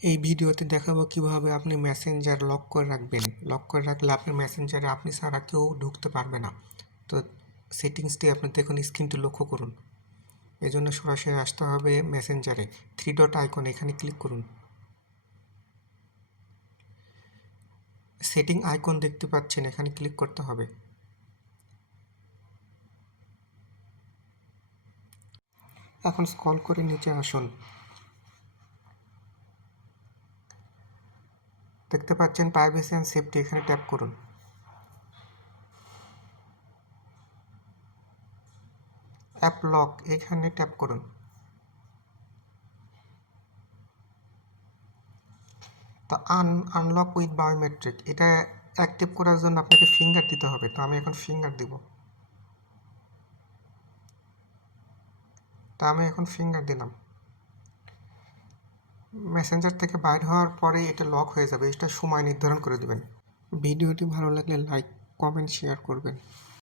এই ভিডিওতে দেখাবো কিভাবে আপনি মেসেঞ্জার লক করে রাখবেন। লক করে রাখলে আপনার মেসেঞ্জারে আপনি ছাড়া কেউ ঢুকতে পারবে না। তো সেটিংসটি আপনি দেখুন, স্ক্রিনটি লক্ষ্য করুন। এজন্য সরাসরি আসতে হবে মেসেঞ্জারে, থ্রি ডট আইকন, এখানে ক্লিক করুন। সেটিং আইকন দেখতে পাচ্ছেন, এখানে ক্লিক করতে হবে। এখন স্ক্রল করে নিচে আসুন। দেখতে পাচ্ছেন প্রাইভেসি অ্যান্ড সেফটি, এখানে ট্যাপ করুন। অ্যাপ লক, এখানে ট্যাপ করুন। তো আনলক উইথ বায়োমেট্রিক, এটা অ্যাক্টিভ করার জন্য আপনাকে ফিঙ্গার দিতে হবে। তো আমি এখন ফিঙ্গার দিব। দিলাম। মেসেঞ্জার থেকে বাইর হওয়ার পরে এটা লক হয়ে যাবে। এটা সময় নির্ধারণ করে দেবেন। ভিডিওটি ভালো লাগলে লাইক, কমেন্ট, শেয়ার করবেন।